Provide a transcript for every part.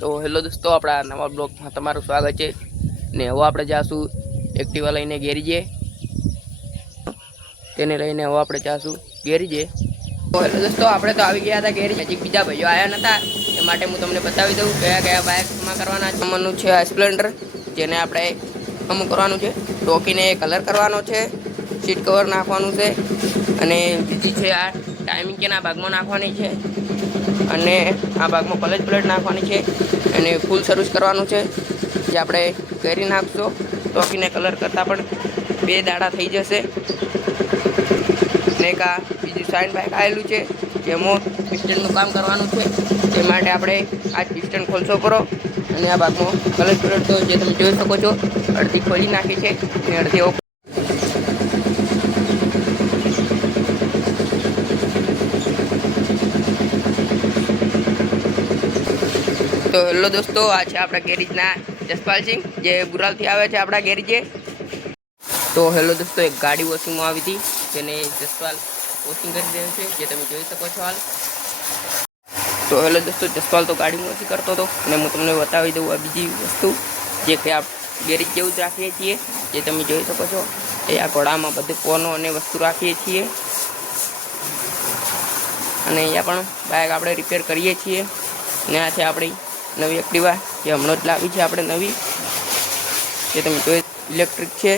તો હેલો દોસ્તો, આપણા નવા બ્લોગમાં તમારું સ્વાગત છે ને હવે આપણે જાશું એક્ટિવા લઈને ગેરેજે, તેને લઈને હવે આપણે જાશું ગેરેજે। તો હેલો દોસ્તો, આપણે તો આવી ગયા હતા ગેરેજ, હજી બીજા ભાઈઓ આવ્યા નહોતા, એ માટે હું તમને બતાવી દઉં કયા કયા બાઇકમાં કરવાના છે। નંબરનું છે આ સ્પ્લેન્ડર, જેને આપણે અમુક કરવાનું છે, ટોકીને કલર કરવાનો છે, સીટ કવર નાખવાનું છે, અને બીજી છે આ ટાઈમિંગ કેના ભાગમાં નાખવાની છે, અને આ ભાગમાં કલર પ્લેટ નાખવાની છે, અને ફૂલ સર્વિસ કરવાનું છે, જે આપણે કરી નાખશો ટોકીને કલર કરતાં પણ 2 દાડા થઈ જશે। ને કા બીજું સાઇન બાઇક આવેલું છે, જેમાં પિસ્ટનનું કામ કરવાનું છે, તે માટે આપણે આ પિસ્ટન ખોલશો કરો, અને આ ભાગમાં કલર પ્લેટ તો જે તમે જોઈ શકો છો અડધી ખોલી નાખી છે અને અડધી तो हेलो दोस्तों, आज है अपना गैरेजना जसपाल सिंह जे बुराल थी आवे छे अपना गैरेजे। तो हेलो दोस्तों, एक गाड़ी वॉशिंग में आई थी, जेने जसपाल वॉशिंग कर रहे थे, जे તમે જોઈ શકો છો હાલ। तो हेलो दोस्तों, जसपाल तो गाड़ी में वॉशिंग करतो तो અને હું તમને બતાવી દઉં આ બીજી વસ્તુ જે કે આપ ગેરેજ જેવું જ રાખીએ છીએ, જે તમે જોઈ શકો છો। એ આ ઘોડામાં બધું કોનો અને વસ્તુ રાખીએ છીએ, અને અહીંયા પણ બાઇક આપણે રિપેર કરીએ છીએ। ને આ છે આપણી નવી એક્ટિવા, જે હમણાં જ લાવી છે આપણે નવી, જે તમે જોઈ ઇલેક્ટ્રિક છે,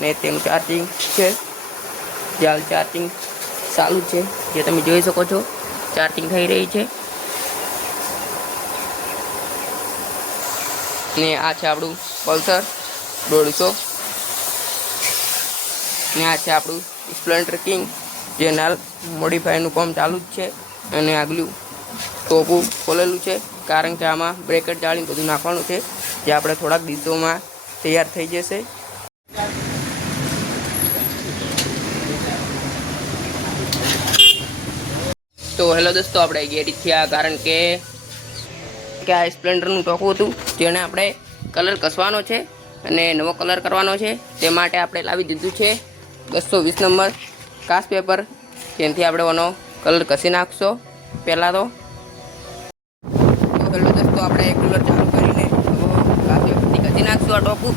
ને તેનું ચાર્જિંગ છે, જે હાલ ચાર્જિંગ ચાલુ છે, જે તમે જોઈ શકો છો ચાર્જિંગ થઈ રહી છે। ને આ છે આપણું પલ્સર 150, ને આ છે આપણું સ્પ્લેન્ડર કિંગ, જે હાલ મોડિફાઈનું કામ ચાલુ જ છે, અને આગલું ટોપું ખોલેલું છે, કારણ કે આમાં બ્રેકેટ જાળીને બધું નાખવાનું છે, જે આપણે થોડાક દિવસોમાં તૈયાર થઈ જશે। તો હેલો દોસ્તો, આપણે ગેરેજ થયા કારણ કે આ સ્પ્લેન્ડરનું ટોકું હતું, જેને આપણે કલર કસવાનો છે અને નવો કલર કરવાનો છે, તે માટે આપણે લાવી દીધું છે 220 નંબર કાચ પેપર, જેનાથી આપણે એનો કલર કસી નાખશો। પહેલાં તો હેલો દોસ્તો, આપણે કુલર ચાલુ કરીને કસી નાખશું આ ટોપું।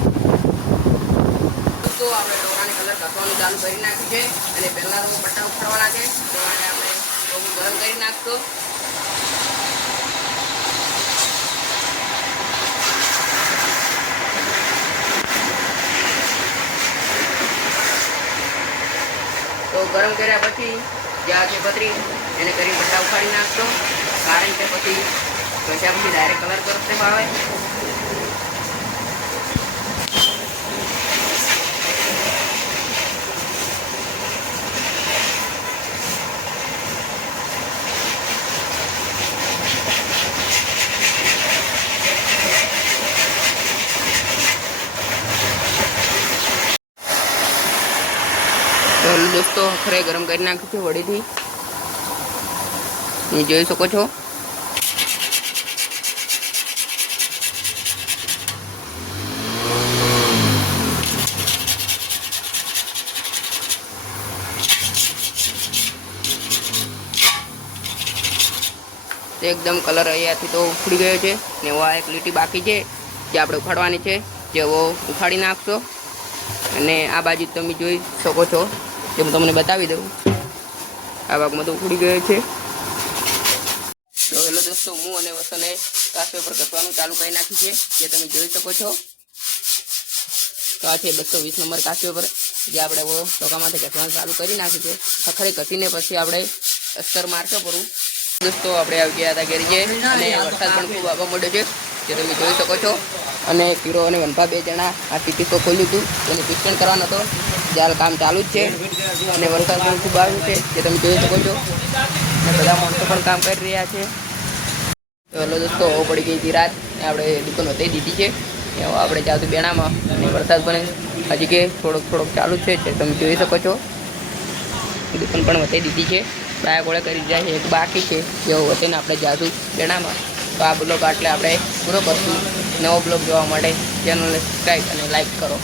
દોસ્તો, આપણે ટોકાને કલર કસવાનું ચાલુ કરી નાખ્યું છે, અને પહેલાં તો પટ્ટા ઉખાડવાના છે, તે માટે આપણે ટોપું ગરમ કરી નાખશો। તો ગરમ કર્યા પછી જ્યાં છે પતરી એને કરી પટ્ટા ઉખાડી નાખશો, કારણ કે પછી ઘસ્યા પછી ડાયરેક્ટ કલર કરશે આવે। તો દોસ્તો, ખરે ગરમ કરી નાખ્યું છે વડીથી, તમે જોઈ શકો છો। એકદમ કલર અહીંયાથી તો ઉખડી ગયો છે, ને આ એક લીટી બાકી છે જે આપણે ઉખાડવાની છે, જે ઉખાડી નાખશો। અને આ બાજુ તમે જોઈ શકો છો, જે હું તમને બતાવી દઉં, આ ભાગમાં તો ઉખડી ગયો છે। તો હેલો દોસ્તો, હું અને વસને કાચ પેપર કસવાનું ચાલુ કરી નાખ્યું છે, જે તમે જોઈ શકો છો। તો આ છે 220 નંબર કાચ પેપર, જે આપણે ટોકામાંથી કસવાનું ચાલુ કરી નાખ્યું છે। ખખરે કસીને પછી આપણે અસ્તર મારશો પૂરું। દોસ્તો, આપણે આવી ગયા હતા ગેરેજે, અને વરસાદ પણ ખૂબ આવવા માંડ્યો છે, જે તમે જોઈ શકો છો। અને પીરો અને વનભા 2 જણા આ ટીપીસો ખોલ્યું હતું, તેને પિસ્ટન કરવાનો હતો, જે હાલ કામ ચાલુ જ છે, અને વરસાદ પણ ખૂબ આવ્યો છે, જે તમે જોઈ શકો છો, અને બધા માણસો પણ કામ કરી રહ્યા છે। તો હેલો દોસ્તો, પડી ગઈ હતી રાત, આપણે દુકાન વધી દીધી છે, હવે આપણે જાતું બેણામાં, અને વરસાદ પણ હજી કે થોડોક ચાલુ છે, જે તમે જોઈ શકો છો। દુકાન પણ વધી દીધી છે, બાય ગોળે કરી જાય છે, એક બાકી છે, જેવો વધીને આપણે જાશું બેણામાં। તો આ બ્લોગ આટલે આપણે પૂરો કરશું। નવો બ્લોગ જોવા માટે ચેનલને સબસ્ક્રાઈબ અને લાઈક કરો।